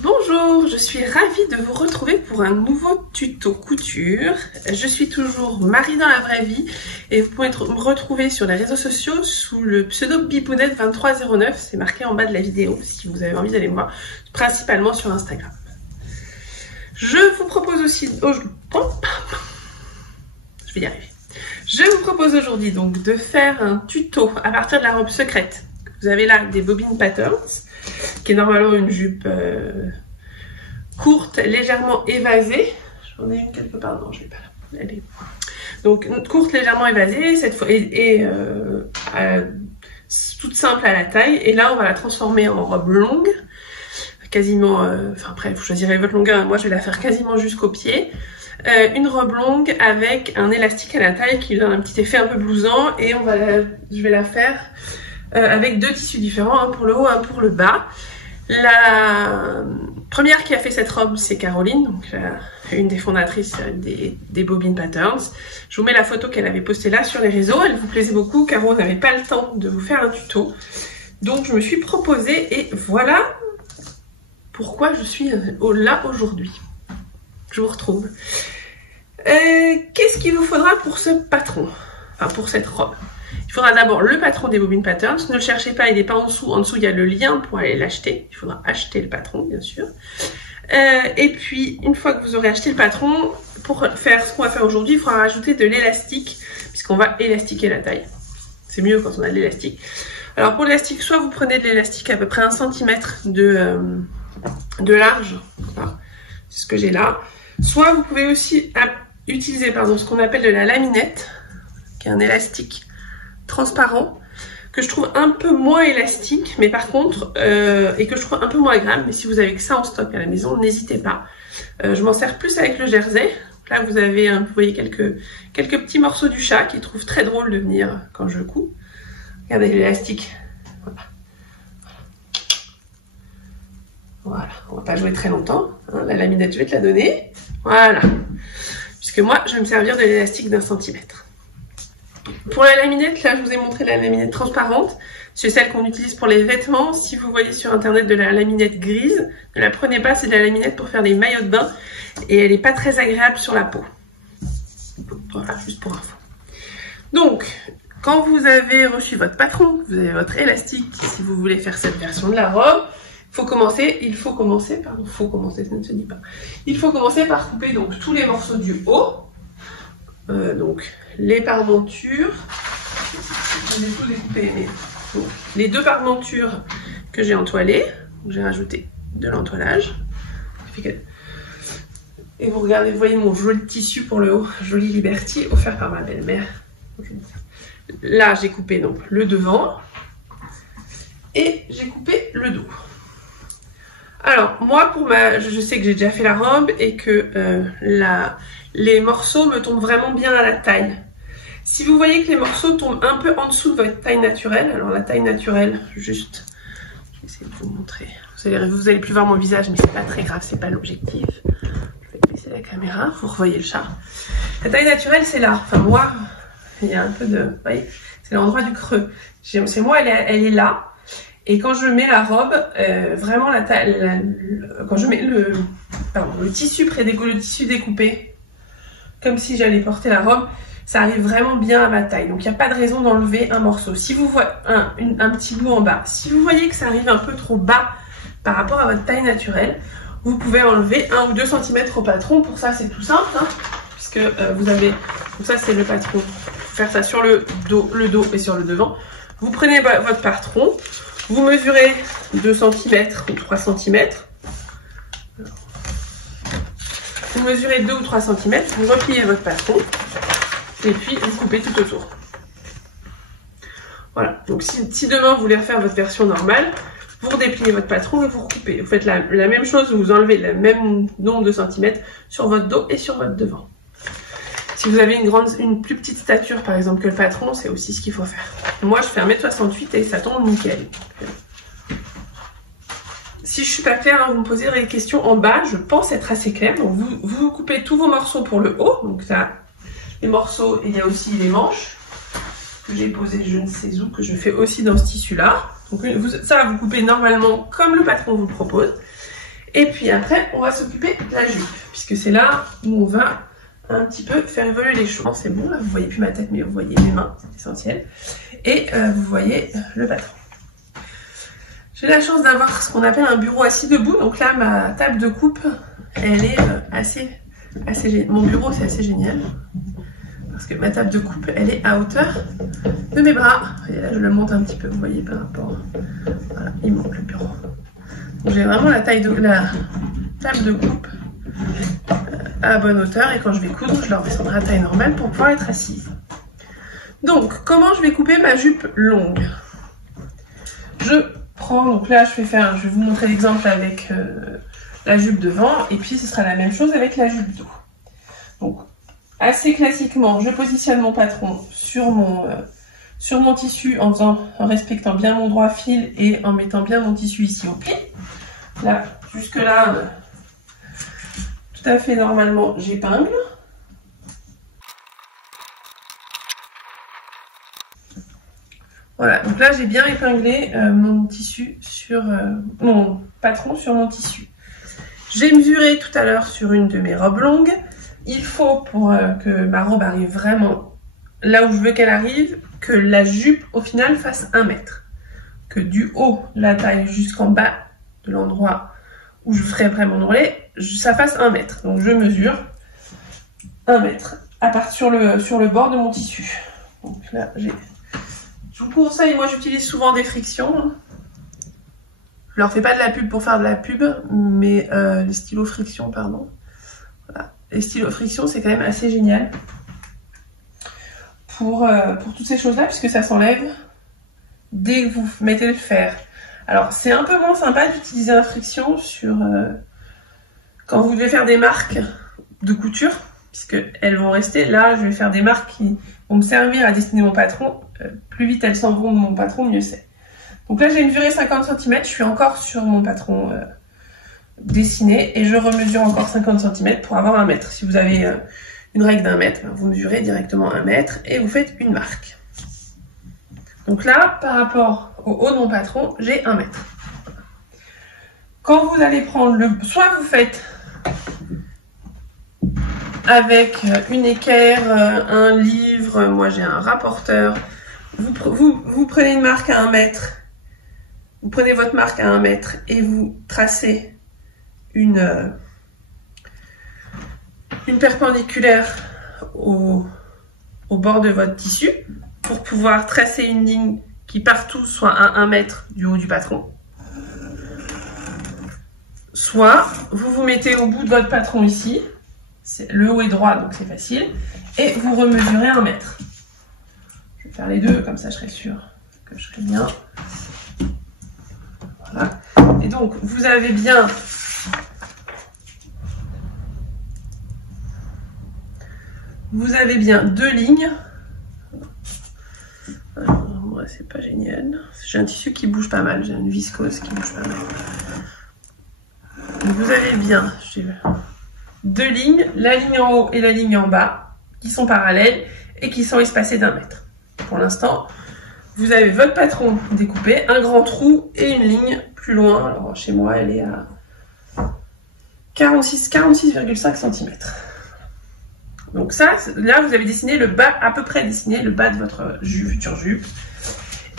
Bonjour, je suis ravie de vous retrouver pour un nouveau tuto couture. Je suis toujours Marie dans la vraie vie et vous pouvez me retrouver sur les réseaux sociaux sous le pseudo Bipounette2309, c'est marqué en bas de la vidéo si vous avez envie d'aller me voir, principalement sur Instagram. Je vous propose aussi... Je vais y arriver. Je vous propose aujourd'hui donc de faire un tuto à partir de la robe secrète. Vous avez là des bobines patterns, qui est normalement une jupe courte, légèrement évasée. J'en ai une quelque part, non je l'ai pas là. Elle est... Donc courte, légèrement évasée, cette fois, toute simple à la taille. Et là on va la transformer en robe longue, quasiment, enfin après vous choisirez votre longueur, moi je vais la faire quasiment jusqu'au pied. Une robe longue avec un élastique à la taille qui donne un petit effet un peu blousant et je vais la faire avec deux tissus différents, un pour le haut, un pour le bas. La première qui a fait cette robe, c'est Caroline, donc une des fondatrices des Bobines Patterns. Je vous mets la photo qu'elle avait postée là sur les réseaux, elle vous plaisait beaucoup. Caro n'avait pas le temps de vous faire un tuto, donc je me suis proposée et voilà pourquoi je suis là aujourd'hui. Je vous retrouve. Qu'est-ce qu'il vous faudra pour ce patron, enfin pour cette robe? Il faudra d'abord le patron des Bobines Patterns. Ne le cherchez pas, il n'est pas en dessous. En dessous, il y a le lien pour aller l'acheter. Il faudra acheter le patron, bien sûr. Et puis, une fois que vous aurez acheté le patron, pour faire ce qu'on va faire aujourd'hui, il faudra rajouter de l'élastique, puisqu'on va élastiquer la taille. C'est mieux quand on a de l'élastique. Alors, pour l'élastique, soit vous prenez de l'élastique à peu près 1 cm de large. Voilà. C'est ce que j'ai là. Soit vous pouvez aussi utiliser ce qu'on appelle de la laminette, qui est un élastique transparent, que je trouve un peu moins élastique, mais par contre, et que je trouve un peu moins agréable, mais si vous avez que ça en stock à la maison, n'hésitez pas. Je m'en sers plus avec le jersey. Là, vous avez, vous voyez, quelques petits morceaux du chat qui trouvent très drôle de venir quand je couds. Regardez l'élastique. Voilà, on va pas jouer très longtemps. Hein, la laminette, je vais te la donner. Voilà. Puisque moi, je vais me servir de l'élastique d'1 centimètre. Pour la laminette, là, je vous ai montré la laminette transparente. C'est celle qu'on utilise pour les vêtements. Si vous voyez sur internet de la laminette grise, ne la prenez pas, c'est de la laminette pour faire des maillots de bain. Et elle n'est pas très agréable sur la peau. Voilà, juste pour info. Donc, quand vous avez reçu votre patron, vous avez votre élastique, si vous voulez faire cette version de la robe, ça ne se dit pas. Il faut commencer par couper donc tous les morceaux du haut. Donc les parmentures, je vais tout découper, mais bon, les deux parmentures que j'ai entoilées, j'ai rajouté de l'entoilage. Et vous regardez, vous voyez mon joli tissu pour le haut, joli Liberty, offert par ma belle-mère. Là j'ai coupé donc le devant et j'ai coupé le dos. Alors moi je sais que j'ai déjà fait la robe et que les morceaux me tombent vraiment bien à la taille. Si vous voyez que les morceaux tombent un peu en dessous de votre taille naturelle, alors la taille naturelle, juste, je vais essayer de vous montrer. Vous allez plus voir mon visage, mais c'est pas très grave, c'est pas l'objectif. Je vais baisser la caméra, vous revoyez le chat. La taille naturelle, c'est là. Enfin moi, il y a un peu de, vous voyez, c'est l'endroit du creux. C'est moi, elle est là. Et quand je mets la robe, vraiment quand je mets le tissu le tissu découpé, comme si j'allais porter la robe, ça arrive vraiment bien à ma taille. Donc il n'y a pas de raison d'enlever un morceau. Si vous voyez un petit bout en bas, si vous voyez que ça arrive un peu trop bas par rapport à votre taille naturelle, vous pouvez enlever 1 ou 2 cm au patron. Pour ça, c'est tout simple, hein, puisque vous avez, donc ça c'est le patron. Faire ça sur le dos et sur le devant. Vous prenez votre patron. Vous mesurez 2 cm ou 3 cm. Vous mesurez 2 ou 3 cm, vous repliez votre patron et puis vous coupez tout autour. Voilà, donc si demain vous voulez refaire votre version normale, vous redépliez votre patron et vous recoupez. Vous faites la même chose, vous enlevez le même nombre de centimètres sur votre dos et sur votre devant. Si vous avez une plus petite stature par exemple que le patron, c'est aussi ce qu'il faut faire. Moi je fais 1m68 et ça tombe nickel. Si je suis pas claire, hein, vous me posez des questions en bas, je pense être assez claire. Donc vous coupez tous vos morceaux pour le haut, donc ça, les morceaux, et il y a aussi les manches que j'ai posées je ne sais où, que je fais aussi dans ce tissu là. Donc ça vous coupez normalement comme le patron vous le propose. Et puis après, on va s'occuper de la jupe, puisque c'est là où on va un petit peu faire évoluer les choses. C'est bon, là, vous voyez plus ma tête, mais vous voyez mes mains, c'est essentiel. Et vous voyez le patron. J'ai la chance d'avoir ce qu'on appelle un bureau assis debout. Donc là, ma table de coupe, elle est assez géniale. Mon bureau, c'est assez génial. Parce que ma table de coupe, elle est à hauteur de mes bras. Et là, je le monte un petit peu, vous voyez, par rapport. Voilà, il monte le bureau. Donc j'ai vraiment la taille de la table de coupe à bonne hauteur. Et quand je vais coudre, je la redescendrai à taille normale pour pouvoir être assise. Donc, comment je vais couper ma jupe longue? Je prends, donc là, je vais vous montrer l'exemple avec la jupe devant. Et puis, ce sera la même chose avec la jupe dos. Donc, assez classiquement, je positionne mon patron sur mon tissu en respectant bien mon droit fil et en mettant bien mon tissu ici au pli. Là, jusque là, tout à fait normalement, j'épingle. Voilà, donc là j'ai bien épinglé mon tissu sur mon patron sur mon tissu. J'ai mesuré tout à l'heure sur une de mes robes longues. Il faut pour que ma robe arrive vraiment là où je veux qu'elle arrive, que la jupe au final fasse 1 mètre. Que du haut, la taille jusqu'en bas de l'endroit où je ferai après mon ourlet, ça fasse 1 mètre. Donc je mesure 1 mètre à partir sur le bord de mon tissu. Donc là j'ai... Je vous conseille, moi j'utilise souvent des frictions. Je leur fais pas de la pub pour faire de la pub, mais les stylos friction, pardon. Voilà. Les stylos friction, c'est quand même assez génial pour toutes ces choses-là, puisque ça s'enlève dès que vous mettez le fer. Alors c'est un peu moins sympa d'utiliser un friction sur quand vous devez faire des marques de couture, puisque elles vont rester. Là, je vais faire des marques qui vont me servir à dessiner mon patron. Plus vite elles s'en vont de mon patron, mieux c'est. Donc là, j'ai mesuré 50 cm. Je suis encore sur mon patron dessiné et je remesure encore 50 cm pour avoir 1 mètre. Si vous avez une règle d'1 mètre, vous mesurez directement 1 mètre et vous faites une marque. Donc là, par rapport au haut de mon patron, j'ai 1 mètre. Quand vous allez prendre soit vous faites avec une équerre, un livre, moi j'ai un rapporteur. Vous prenez une marque à 1 mètre, vous prenez votre marque à 1 mètre et vous tracez une perpendiculaire au bord de votre tissu pour pouvoir tracer une ligne qui partout soit à 1 mètre du haut du patron. Soit vous vous mettez au bout de votre patron ici, le haut est droit donc c'est facile, et vous remesurez 1 mètre. Je vais faire les deux, comme ça je serai sûre que je serai bien. Voilà. Et donc vous avez bien deux lignes. Moi c'est pas génial. J'ai un tissu qui bouge pas mal, j'ai une viscose qui bouge pas mal. Donc, vous avez bien deux lignes, la ligne en haut et la ligne en bas, qui sont parallèles et qui sont espacées d'1 mètre. Pour l'instant, vous avez votre patron découpé, un grand trou et une ligne plus loin. Alors chez moi, elle est à 46,5 cm. Donc ça, là, vous avez dessiné le bas, à peu près dessiné le bas de votre future jupe.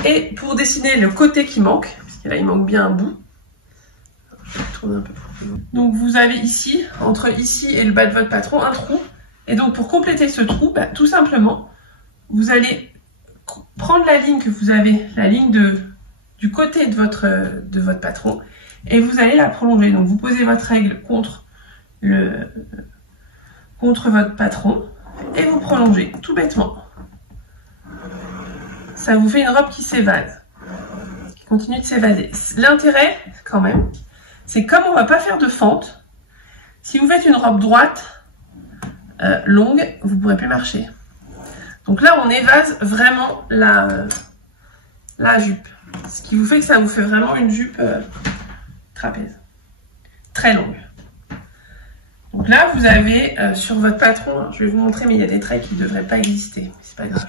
Et pour dessiner le côté qui manque, parce que là, il manque bien un bout. Je vais tourner un peu plus loin. Donc vous avez ici, entre ici et le bas de votre patron, un trou. Et donc pour compléter ce trou, tout simplement, vous allez prendre la ligne que vous avez, la ligne du côté de votre patron, et vous allez la prolonger. Donc vous posez votre règle contre votre patron et vous prolongez tout bêtement. Ça vous fait une robe qui s'évade, qui continue de s'évader. L'intérêt, quand même, c'est comme on ne va pas faire de fente, si vous faites une robe droite, longue, vous ne pourrez plus marcher. Donc là, on évase vraiment la jupe. Ce qui vous fait que ça vous fait vraiment une jupe trapèze. Très longue. Donc là, vous avez sur votre patron, je vais vous montrer, mais il y a des traits qui ne devraient pas exister. C'est pas grave.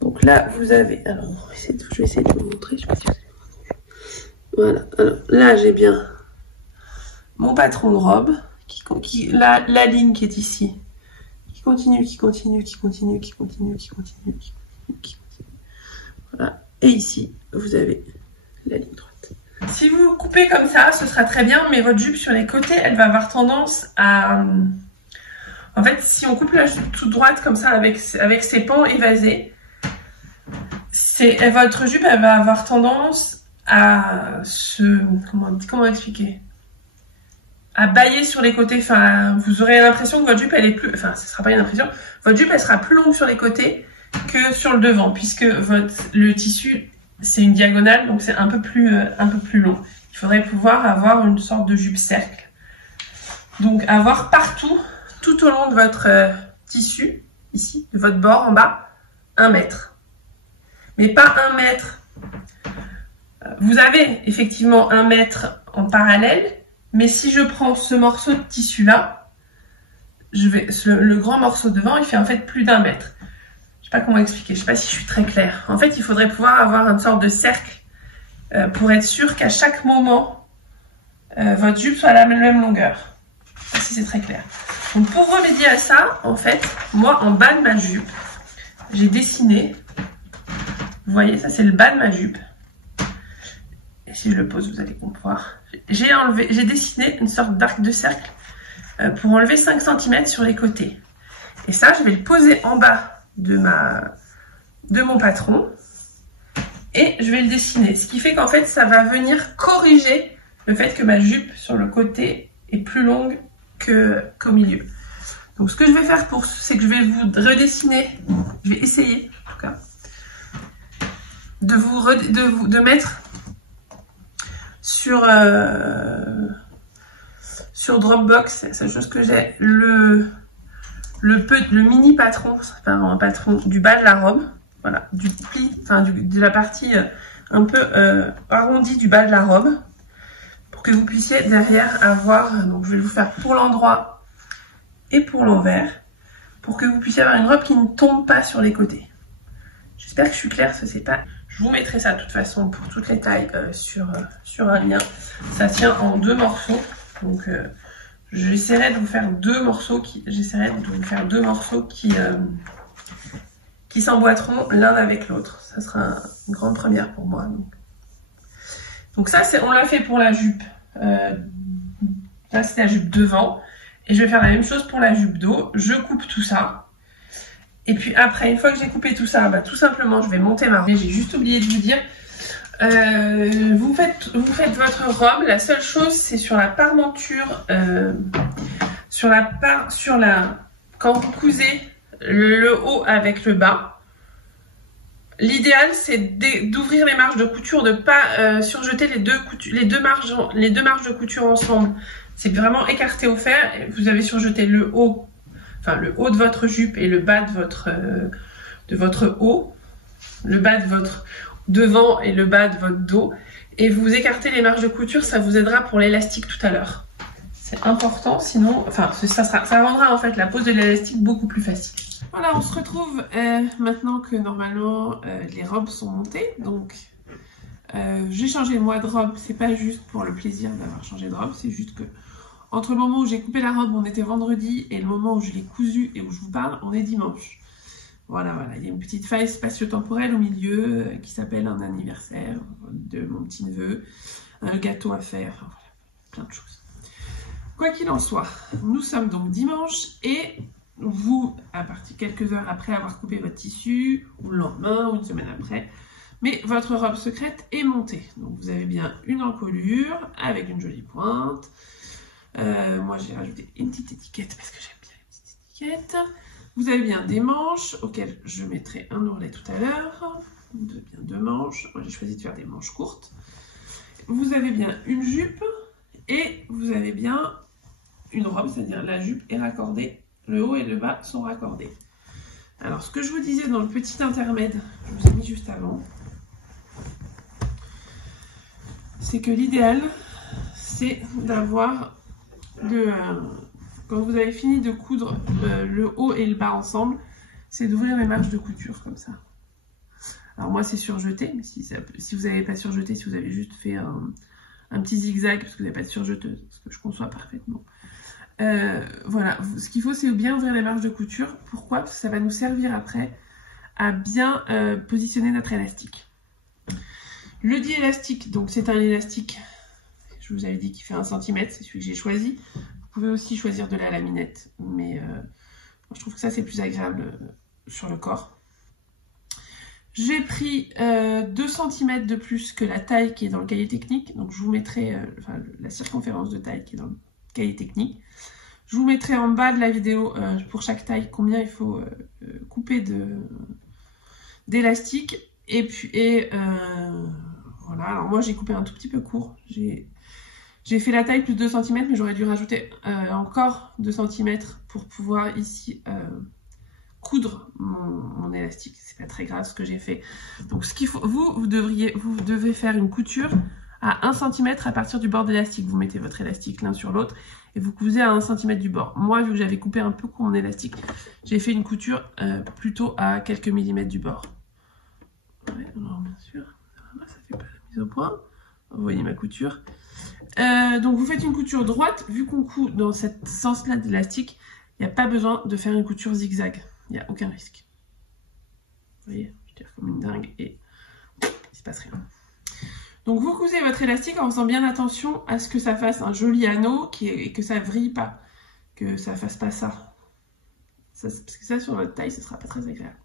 Donc là, vous avez... Alors, je vais essayer de vous montrer. Je sais pas si vous... Voilà, alors là j'ai bien mon patron de robe, la ligne qui est ici, qui continue, qui continue, qui continue, qui continue, qui continue, qui continue, qui continue. Voilà, et ici vous avez la ligne droite. Si vous coupez comme ça, ce sera très bien, mais votre jupe sur les côtés, elle va avoir tendance à... En fait, si on coupe la jupe toute droite comme ça, avec ses pans évasés, votre jupe, elle va avoir tendance à se... Comment expliquer? À bailler sur les côtés. Enfin, vous aurez l'impression que votre jupe, elle est plus... Enfin, ce sera pas une impression. Votre jupe, elle sera plus longue sur les côtés que sur le devant, puisque le tissu, c'est une diagonale, donc c'est un peu plus long. Il faudrait pouvoir avoir une sorte de jupe cercle. Donc, avoir partout, tout au long de votre tissu, ici, de votre bord en bas, 1 mètre. Mais pas 1 mètre. Vous avez effectivement 1 mètre en parallèle, mais si je prends ce morceau de tissu-là, le grand morceau devant, il fait en fait plus d'1 mètre. Je sais pas comment expliquer, je sais pas si je suis très claire. En fait, il faudrait pouvoir avoir une sorte de cercle pour être sûr qu'à chaque moment, votre jupe soit à la même longueur. Je sais pas si c'est très clair. Donc pour remédier à ça, en fait, moi en bas de ma jupe, j'ai dessiné, vous voyez, ça c'est le bas de ma jupe. Et si je le pose, vous allez comprendre. J'ai dessiné une sorte d'arc de cercle pour enlever 5 cm sur les côtés. Et ça, je vais le poser en bas de mon patron et je vais le dessiner. Ce qui fait qu'en fait, ça va venir corriger le fait que ma jupe sur le côté est plus longue qu'au milieu. Donc ce que je vais faire c'est que je vais vous redessiner, je vais essayer en tout cas, de mettre sur Dropbox, c'est la seule chose que j'ai, le mini patron, enfin un patron du bas de la robe, voilà, du pli, enfin de la partie un peu arrondie du bas de la robe, pour que vous puissiez derrière avoir, donc je vais vous faire pour l'endroit et pour l'envers, pour que vous puissiez avoir une robe qui ne tombe pas sur les côtés. J'espère que je suis claire, ce c'est pas... Je vous mettrai ça de toute façon pour toutes les tailles sur un lien. Ça tient en 2 morceaux, donc j'essaierai de vous faire 2 morceaux qui s'emboîteront l'un avec l'autre. Ça sera une grande première pour moi. Donc ça, on l'a fait pour la jupe. Là, c'est la jupe devant. Et je vais faire la même chose pour la jupe dos. Je coupe tout ça. Et puis après, une fois que j'ai coupé tout ça, tout simplement, je vais monter ma robe. J'ai juste oublié de vous dire, vous faites votre robe. La seule chose, c'est sur la parmenture, quand vous cousez le haut avec le bas. L'idéal, c'est d'ouvrir les marges de couture, de ne pas surjeter les deux marges de couture ensemble. C'est vraiment écarté au fer. Vous avez surjeté le haut, enfin le haut de votre jupe et le bas de votre haut, le bas de votre devant et le bas de votre dos. Et vous écartez les marges de couture, ça vous aidera pour l'élastique tout à l'heure. C'est important, sinon, enfin, ça rendra en fait la pose de l'élastique beaucoup plus facile. Voilà, on se retrouve maintenant que normalement les robes sont montées. Donc, j'ai changé moi de robe. C'est pas juste pour le plaisir d'avoir changé de robe, c'est juste que entre le moment où j'ai coupé la robe, on était vendredi, et le moment où je l'ai cousue et où je vous parle, on est dimanche. Voilà, il y a une petite faille spatio-temporelle au milieu qui s'appelle un anniversaire de mon petit-neveu, un gâteau à faire, enfin, voilà, plein de choses. Quoi qu'il en soit, nous sommes donc dimanche et vous, à partir de quelques heures après avoir coupé votre tissu, ou le lendemain, ou une semaine après, mais votre robe secrète est montée. Donc vous avez bien une encolure avec une jolie pointe. Moi j'ai rajouté une petite étiquette parce que j'aime bien les petites étiquettes. Vous avez bien des manches auxquelles je mettrai un ourlet tout à l'heure. Bien 2 manches. Moi j'ai choisi de faire des manches courtes. Vous avez bien une jupe et vous avez bien une robe, c'est-à-dire la jupe est raccordée. Le haut et le bas sont raccordés. Alors ce que je vous disais dans le petit intermède, je vous ai mis juste avant, c'est que l'idéal c'est d'avoir quand vous avez fini de coudre le haut et le bas ensemble, c'est d'ouvrir les marges de couture comme ça. Alors moi c'est surjeté, mais si vous n'avez pas surjeté, si vous avez juste fait un petit zigzag, parce que vous n'avez pas de surjeteuse, ce que je conçois parfaitement. Voilà, ce qu'il faut c'est bien ouvrir les marges de couture. Pourquoi? Parce que ça va nous servir après à bien positionner notre élastique. Le dit élastique, donc c'est un élastique, je vous avais dit qu'il fait 1 cm, c'est celui que j'ai choisi. Vous pouvez aussi choisir de la laminette, mais moi, je trouve que ça c'est plus agréable sur le corps. J'ai pris 2 cm de plus que la taille qui est dans le cahier technique, donc je vous mettrai la circonférence de taille qui est dans le cahier technique. Je vous mettrai en bas de la vidéo pour chaque taille combien il faut couper d'élastique. Et puis voilà, alors moi j'ai coupé un tout petit peu court. J'ai fait la taille plus 2 cm, mais j'aurais dû rajouter encore 2 cm pour pouvoir ici coudre mon élastique. C'est pas très grave ce que j'ai fait. Donc ce qu'il faut, vous devez faire une couture à 1 cm à partir du bord d'élastique. Vous mettez votre élastique l'un sur l'autre et vous cousez à 1 cm du bord. Moi, vu que j'avais coupé un peu court mon élastique, j'ai fait une couture plutôt à quelques millimètres du bord. Ouais, alors bien sûr, ça fait pas la mise au point. Vous voyez ma couture. Donc vous faites une couture droite. Vu qu'on coud dans ce sens-là d'élastique, il n'y a pas besoin de faire une couture zigzag. Il n'y a aucun risque. Vous voyez, je tire comme une dingue et il ne se passe rien. Donc vous cousez votre élastique en faisant bien attention à ce que ça fasse un joli anneau et que ça ne vrille pas, que ça ne fasse pas ça. Parce que ça sur votre taille, ce ne sera pas très agréable.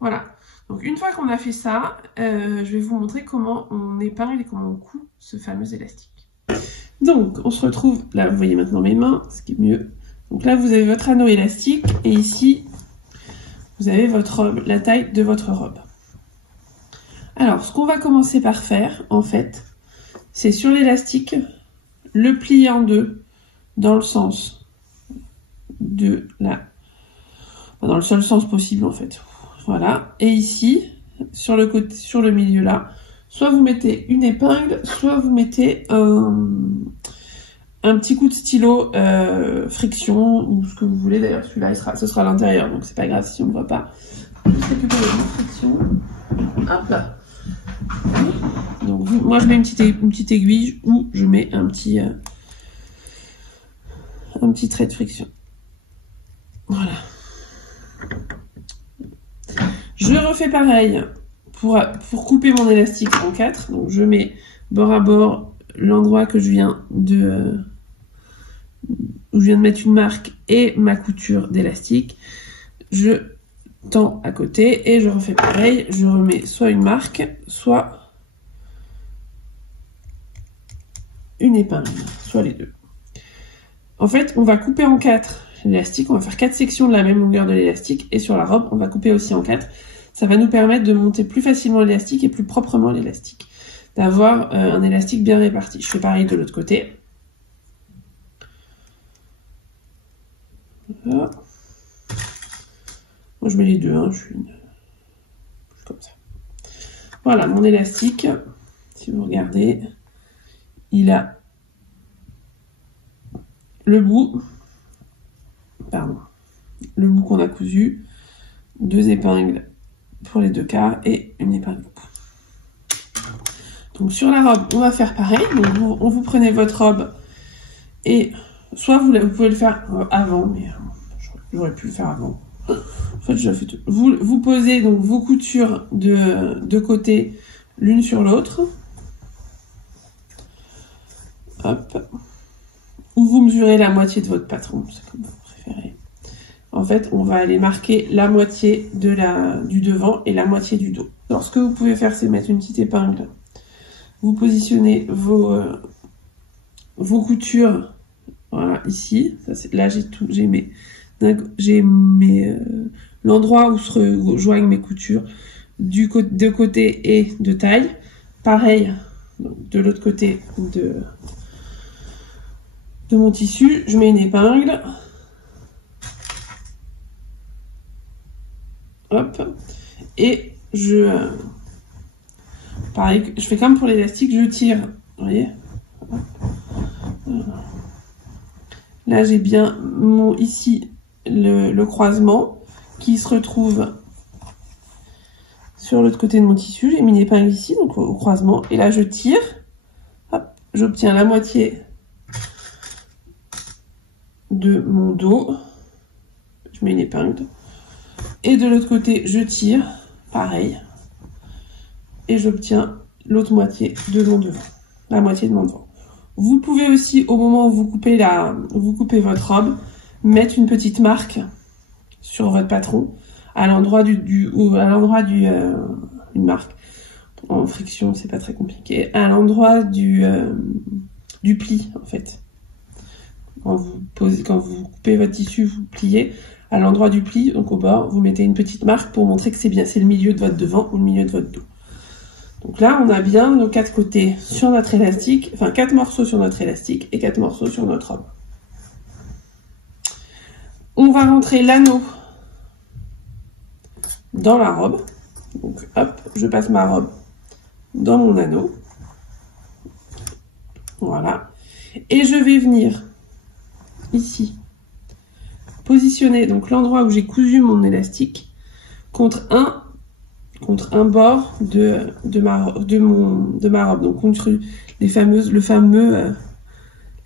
Voilà. Donc une fois qu'on a fait ça, je vais vous montrer comment on épingle et comment on coud ce fameux élastique. Donc on se retrouve, là vous voyez maintenant mes mains, ce qui est mieux. Donc là vous avez votre anneau élastique et ici vous avez votre robe, la taille de votre robe. Alors ce qu'on va commencer par faire en fait, c'est sur l'élastique, le plier en deux dans le sens de la... dans le seul sens possible en fait. Voilà, et ici, sur le côté, sur le milieu là, soit vous mettez une épingle, soit vous mettez un petit coup de stylo friction, ou ce que vous voulez. D'ailleurs, celui-là, ce sera à l'intérieur, donc c'est pas grave si on ne voit pas. Juste récupérer une friction. Hop là. Donc moi, je mets une petite aiguille, ou je mets un petit trait de friction. Voilà. Je refais pareil pour couper mon élastique en 4. Donc je mets bord à bord l'endroit que je viens de mettre une marque et ma couture d'élastique. Je tends à côté et je refais pareil. Je remets soit une marque, soit une épingle, soit les deux. En fait, on va couper en 4 l'élastique. On va faire 4 sections de la même longueur de l'élastique et sur la robe, on va couper aussi en 4. Ça va nous permettre de monter plus facilement l'élastique et plus proprement l'élastique. D'avoir un élastique bien réparti. Je fais pareil de l'autre côté. Voilà. Moi je mets les deux, hein. Je suis comme ça. Voilà, mon élastique, si vous regardez, il a le bout, le bout qu'on a cousu, 2 épingles pour les 2 quarts et une épingle. Donc sur la robe, on va faire pareil. Donc vous prenez votre robe et soit vous pouvez le faire avant, mais j'aurais pu le faire avant. En fait, je fais tout. Vous posez donc vos coutures de côté l'une sur l'autre. Hop. Ou vous mesurez la moitié de votre patron, c'est comme vous préférez. En fait, on va aller marquer la moitié du devant et la moitié du dos. Alors, ce que vous pouvez faire, c'est mettre une petite épingle. Vous positionnez vos coutures, voilà, ici. Ça, là, j'ai l'endroit où se rejoignent mes coutures de côté et de taille. Pareil, donc, de l'autre côté de mon tissu, je mets une épingle. Hop, et pareil, je fais comme pour l'élastique, je tire, vous voyez. Là, j'ai bien ici le croisement qui se retrouve sur l'autre côté de mon tissu, j'ai mis une épingle ici, donc au croisement, et là je tire, hop, j'obtiens la moitié de mon dos, je mets une épingle, et de l'autre côté je tire, pareil, et j'obtiens l'autre moitié de mon devant, la moitié de mon devant. Vous pouvez aussi, au moment où vous coupez votre robe, mettre une petite marque sur votre patron, à l'endroit une marque en friction, c'est pas très compliqué, à l'endroit du pli en fait. Quand vous coupez votre tissu, vous pliez à l'endroit du pli, donc au bord, vous mettez une petite marque pour montrer que c'est bien, c'est le milieu de votre devant ou le milieu de votre dos. Donc là, on a bien nos 4 côtés sur notre élastique, enfin 4 morceaux sur notre élastique et 4 morceaux sur notre robe. On va rentrer l'anneau dans la robe. Donc hop, je passe ma robe dans mon anneau. Voilà. Et je vais venir ici positionner donc l'endroit où j'ai cousu mon élastique contre un bord de ma robe, donc contre la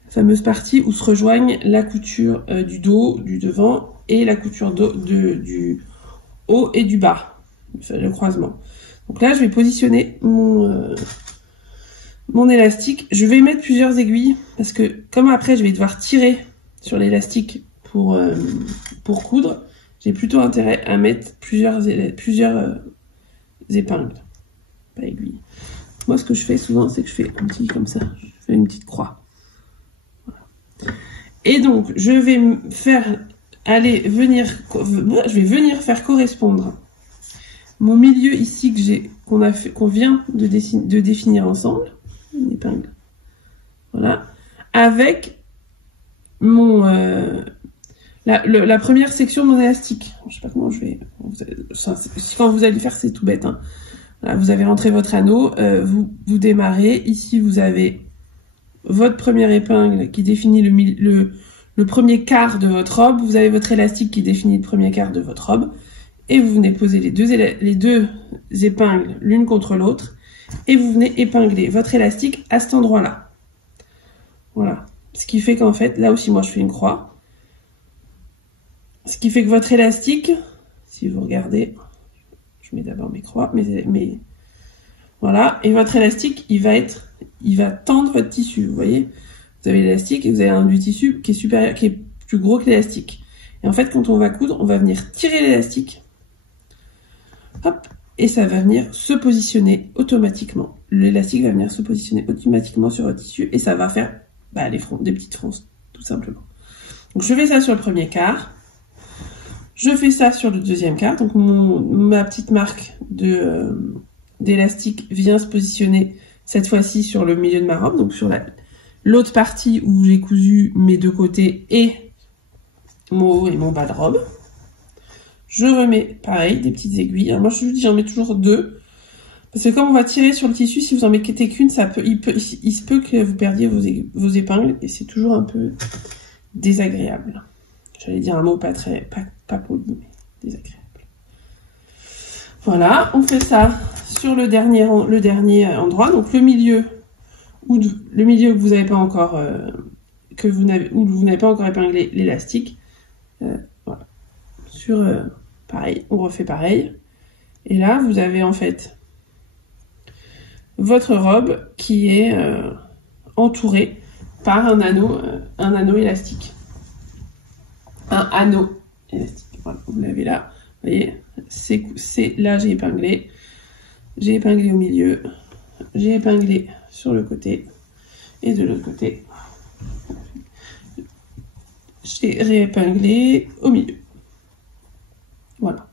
fameuse partie où se rejoignent la couture du dos, du devant et la couture du haut et du bas, le croisement. Donc là je vais positionner mon élastique, je vais mettre plusieurs aiguilles parce que comme après je vais devoir tirer sur l'élastique pour coudre, j'ai plutôt intérêt à mettre plusieurs épingles, pas aiguilles. Moi ce que je fais souvent c'est que je fais un petit comme ça, je fais une petite croix. Voilà. Et donc je vais venir faire correspondre mon milieu ici qu'on vient de définir ensemble, une épingle, voilà, avec mon la première section de mon élastique. Je sais pas comment je vais. Quand vous allez faire, c'est tout bête. Hein. Voilà, vous avez rentré votre anneau, vous démarrez. Ici, vous avez votre première épingle qui définit le premier quart de votre robe. Vous avez votre élastique qui définit le premier quart de votre robe. Et vous venez poser les deux épingles l'une contre l'autre. Et vous venez épingler votre élastique à cet endroit-là. Voilà. Ce qui fait qu'en fait, là aussi, moi, je fais une croix. Ce qui fait que votre élastique, si vous regardez, je mets d'abord mes croix, mais voilà, et votre élastique, il va tendre votre tissu, vous voyez. Vous avez l'élastique et vous avez un du tissu qui est supérieur, qui est plus gros que l'élastique. Et en fait, quand on va coudre, on va venir tirer l'élastique, hop, et ça va venir se positionner automatiquement. L'élastique va venir se positionner automatiquement sur votre tissu et ça va faire des petites fronces, tout simplement. Donc je fais ça sur le premier quart. Je fais ça sur le deuxième quart, donc ma petite marque d'élastique vient se positionner cette fois-ci sur le milieu de ma robe, donc sur l'autre partie où j'ai cousu mes deux côtés et mon haut et mon bas de robe. Je remets, pareil, des petites aiguilles. Alors moi je vous dis, j'en mets toujours 2, parce que comme on va tirer sur le tissu, si vous en mettez qu'une, il se peut que vous perdiez vos épingles, et c'est toujours un peu désagréable. J'allais dire un mot pas poli, mais désagréable. Voilà, on fait ça sur le dernier endroit, donc le milieu où vous n'avez pas encore où vous n'avez pas encore épinglé l'élastique. Voilà. Pareil, on refait pareil. Et là, vous avez en fait votre robe qui est entourée par un anneau élastique. Un anneau élastique. Voilà, vous l'avez là. Vous voyez, là j'ai épinglé au milieu, j'ai épinglé sur le côté et de l'autre côté j'ai réépinglé au milieu. Voilà.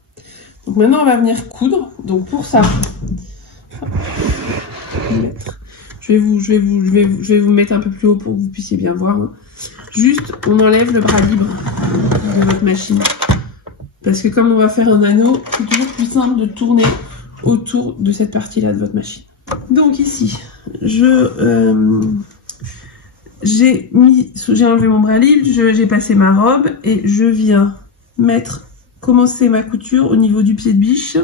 Donc maintenant on va venir coudre. Donc pour ça, je vais vous mettre un peu plus haut pour que vous puissiez bien voir. Juste, on enlève le bras libre de votre machine. Parce que comme on va faire un anneau, c'est toujours plus simple de tourner autour de cette partie-là de votre machine. Donc ici, j'ai enlevé mon bras libre, j'ai passé ma robe et je viens commencer ma couture au niveau du pied de biche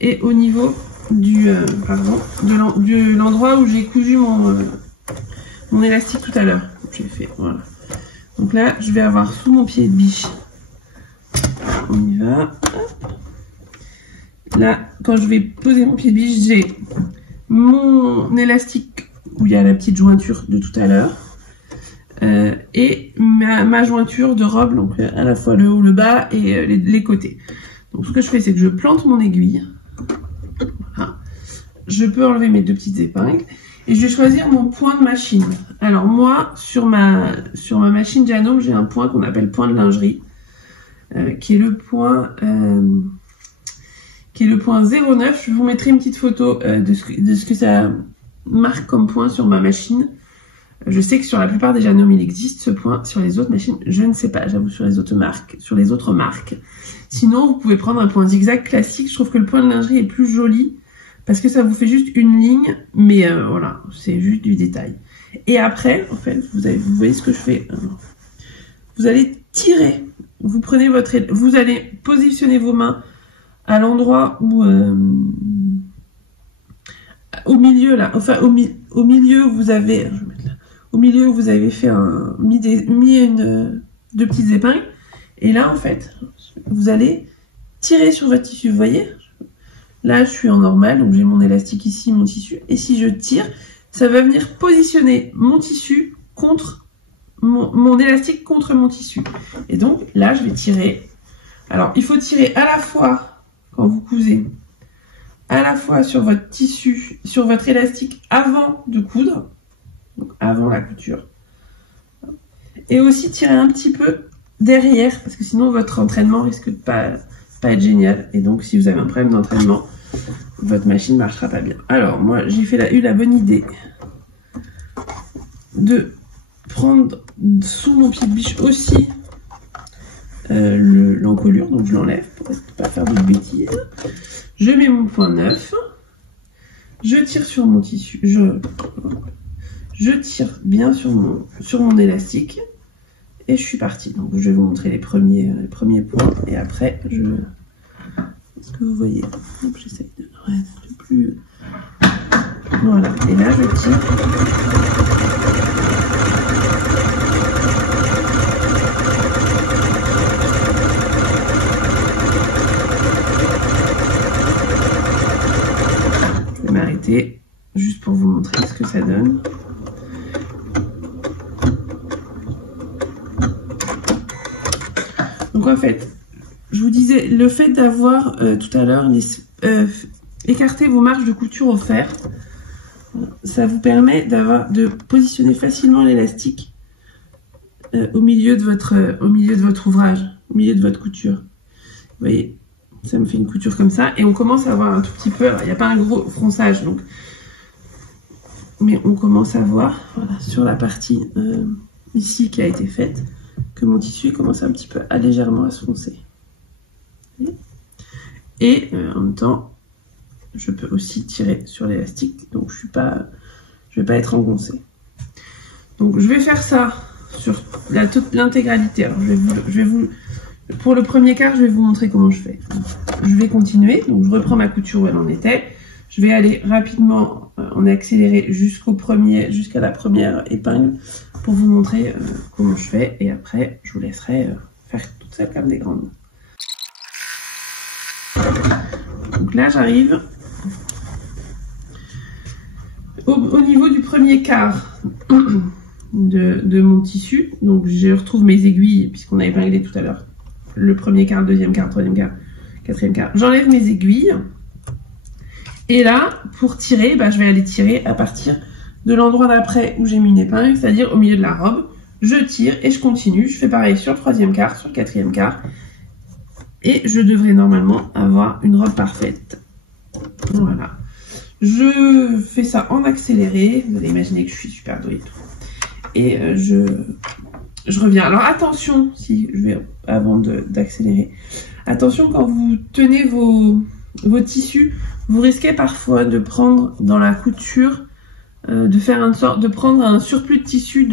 et au niveau de l'endroit où j'ai cousu mon élastique tout à l'heure. J'ai fait, voilà. Donc là, je vais avoir sous mon pied de biche. On y va. Là, quand je vais poser mon pied de biche, j'ai mon élastique où il y a la petite jointure de tout à l'heure. Et ma jointure de robe, donc à la fois le haut, le bas et les côtés. Donc ce que je fais, c'est que je plante mon aiguille. Voilà. Je peux enlever mes 2 petites épingles. Et je vais choisir mon point de machine. Alors moi, sur ma machine Janome, j'ai un point qu'on appelle point de lingerie. Qui est le point 09. Je vous mettrai une petite photo de ce que ça marque comme point sur ma machine. Je sais que sur la plupart des Janome, il existe ce point. Sur les autres machines, je ne sais pas, j'avoue, sur les autres marques. Sinon, vous pouvez prendre un point zigzag classique. Je trouve que le point de lingerie est plus joli parce que ça vous fait juste une ligne, mais voilà, c'est juste du détail. Et après, en fait, vous voyez ce que je fais. Vous allez tirer. Vous allez positionner vos mains à l'endroit où au milieu là, enfin au milieu où vous avez, je vais mettre là, au milieu où vous avez fait mis 2 petites épingles, et là en fait, vous allez tirer sur votre tissu. Vous voyez, là je suis en normal, donc j'ai mon élastique ici, mon tissu, et si je tire, ça va venir positionner mon tissu contre mon élastique contre mon tissu. Et donc là je vais tirer. Alors il faut tirer à la fois quand vous cousez, à la fois sur votre tissu, sur votre élastique avant de coudre, donc avant la couture, et aussi tirer un petit peu derrière, parce que sinon votre entraînement risque de pas être génial. Et donc si vous avez un problème d'entraînement, votre machine ne marchera pas bien. Alors moi j'ai eu la bonne idée de prendre sous mon pied de biche aussi l'encolure, donc je l'enlève pour ne pas faire de bêtises. Je mets mon point 9, je tire sur mon tissu, je tire bien sur mon élastique et je suis partie. Donc je vais vous montrer les premiers points et après est-ce que vous voyez? Donc j'essaie de plus. Voilà, et là je tire. M'arrêter juste pour vous montrer ce que ça donne. Donc en fait, je vous disais, le fait d'avoir tout à l'heure écarté vos marges de couture au fer, ça vous permet de positionner facilement l'élastique au milieu de votre ouvrage, au milieu de votre couture. Vous voyez, ça me fait une couture comme ça, et on commence à voir un tout petit peu, alors il n'y a pas un gros fronçage, donc, mais on commence à voir, voilà, sur la partie ici qui a été faite, que mon tissu commence un petit peu légèrement à se froncer. Et en même temps, je peux aussi tirer sur l'élastique, donc je vais pas être engoncée. Donc je vais faire ça sur l'intégralité. Alors pour le premier quart, je vais vous montrer comment je fais. Je vais continuer, donc je reprends ma couture où elle en était. Je vais aller rapidement en accéléré jusqu'à la première épingle pour vous montrer comment je fais. Et après, je vous laisserai faire toute cette gamme des grandes. Donc là, j'arrive au niveau du premier quart de mon tissu. Donc je retrouve mes aiguilles puisqu'on a épinglé tout à l'heure. Le premier quart, le deuxième quart, le troisième quart, le quatrième quart. J'enlève mes aiguilles. Et là, pour tirer, je vais aller tirer à partir de l'endroit d'après où j'ai mis une épingle, c'est-à-dire au milieu de la robe. Je tire et je continue. Je fais pareil sur le troisième quart, sur le quatrième quart. Et je devrais normalement avoir une robe parfaite. Voilà. Je fais ça en accéléré. Vous allez imaginer que je suis super douée et tout. Et je reviens. Alors attention, avant d'accélérer, attention quand vous tenez vos tissus, vous risquez parfois de prendre dans la couture, de prendre un surplus de tissu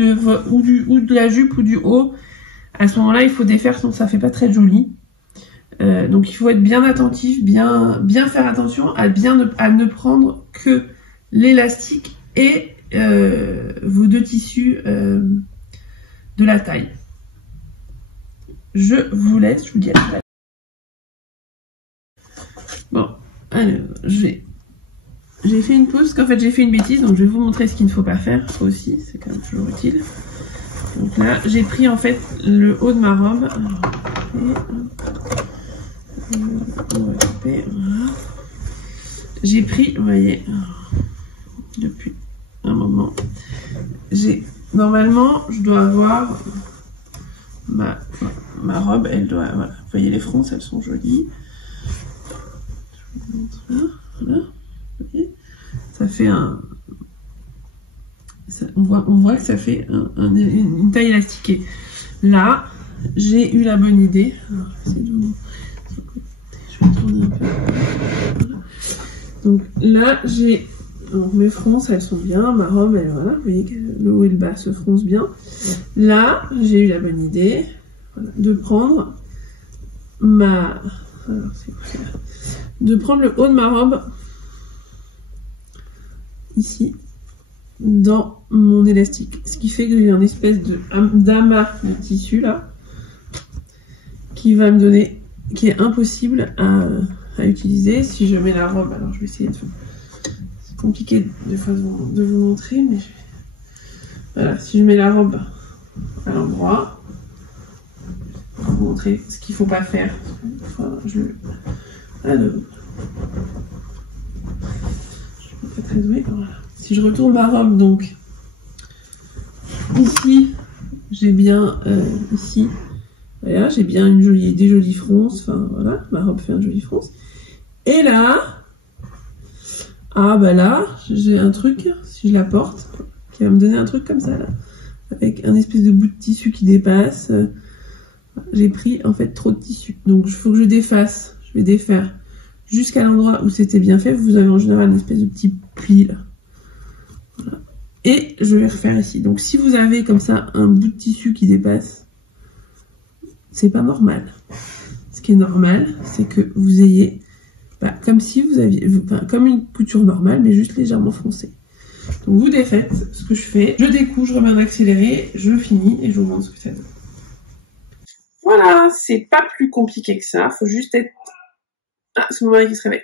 ou de la jupe ou du haut. À ce moment-là, il faut défaire, sinon ça fait pas très joli. Donc il faut être bien attentif, bien faire attention à ne prendre que l'élastique et vos deux tissus de la taille. Je vous laisse, je vous dis à tout à l'heure. Bon, alors j'ai fait une pause parce qu'en fait j'ai fait une bêtise, donc je vais vous montrer ce qu'il ne faut pas faire aussi, c'est quand même toujours utile. Donc là j'ai pris en fait le haut de ma robe. J'ai pris, vous voyez, depuis un moment, normalement je dois avoir ma robe, elle doit, voilà, vous voyez les fronces, elles sont jolies. Je vous montre là, voilà, vous voyez, ça fait on voit que ça fait une taille élastiquée. Là, j'ai eu la bonne idée. Alors, je vais tourner un peu. Voilà. Donc là, j'ai mes fronces, elles sont bien. Ma robe, elle, voilà, vous voyez que le haut et le bas se froncent bien. Là, j'ai eu la bonne idée, voilà, de prendre de prendre le haut de ma robe ici dans mon élastique, ce qui fait que j'ai un espèce d'amas de tissu là qui va me donner, qui est impossible à utiliser si je mets la robe. Alors je vais essayer de, c'est compliqué des fois de vous montrer, mais voilà, si je mets la robe à l'endroit, je vais vous montrer ce qu'il ne faut pas faire. Enfin, alors, je suis pas très douée. Voilà. Si je retourne ma robe, donc ici j'ai bien ici, voilà, j'ai bien des jolies fronces. Enfin voilà, ma robe fait un joli fronce. Et là, là j'ai un truc, si je la porte, qui va me donner un truc comme ça là, avec un espèce de bout de tissu qui dépasse. J'ai pris en fait trop de tissu, donc il faut que je défasse. Je vais défaire jusqu'à l'endroit où c'était bien fait. Vous avez en général une espèce de petit pli là. Voilà. Et je vais refaire ici. Donc si vous avez comme ça un bout de tissu qui dépasse, c'est pas normal. Ce qui est normal, c'est que vous ayez comme si vous aviez, comme une couture normale, mais juste légèrement foncée. Donc vous défaites ce que je fais, je découds, je remets en accéléré, je finis et je vous montre ce que ça donne. Voilà, c'est pas plus compliqué que ça. Faut juste être... Ah, c'est mon mari qui se réveille.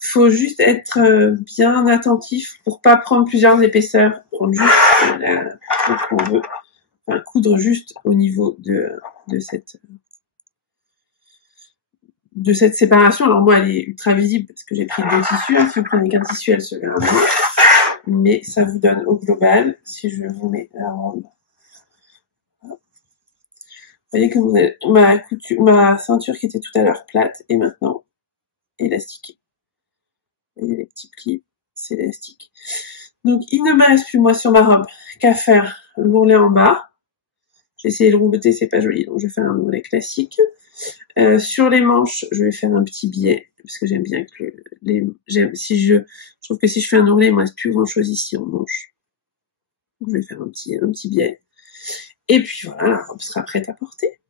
Faut juste être bien attentif pour pas prendre plusieurs épaisseurs. Prendre juste la couture qu'on veut. Enfin, coudre juste au niveau de cette séparation. Alors moi, elle est ultra visible parce que j'ai pris deux tissus. Hein. Si vous prenez qu'un tissu, elle se verra bien. Mais ça vous donne au global, si je vous mets la robe. Vous voyez que ma ceinture qui était tout à l'heure plate est maintenant élastiquée. Vous voyez les petits plis, c'est élastique. Donc il ne me reste plus moi sur ma robe qu'à faire l'ourlet en bas. J'ai essayé de le rouleter, c'est pas joli, donc je vais faire un ourlet classique. Sur les manches, je vais faire un petit biais, parce que j'aime bien que je trouve que si je fais un ourlet, il me reste plus grand chose ici en manche. Donc, je vais faire un petit biais. Et puis voilà, la robe sera prête à porter.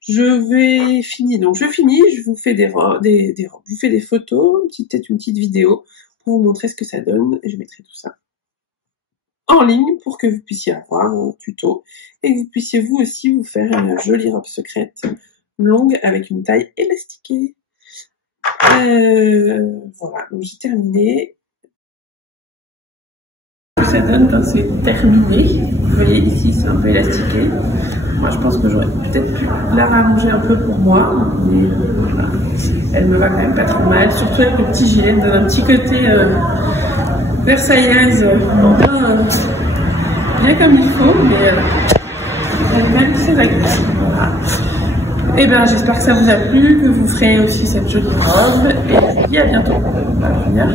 Je finis, je vous fais des robes, je vous fais des photos, peut-être une petite vidéo pour vous montrer ce que ça donne. Et je mettrai tout ça en ligne pour que vous puissiez avoir un tuto et que vous puissiez vous aussi vous faire une jolie robe secrète longue avec une taille élastiquée. Voilà, donc j'ai terminé. Ça donne quand c'est terminé. Vous voyez ici c'est un peu élastiqué. Moi je pense que j'aurais peut-être pu la rallonger un peu pour moi, mais voilà. Elle me va quand même pas trop mal, surtout avec le petit gilet, elle donne un petit côté versaillaise, bien comme il faut, mais elle-même c'est agréable. Voilà. Et bien j'espère que ça vous a plu, que vous ferez aussi cette jolie robe, et je vous dis à bientôt. On va finir.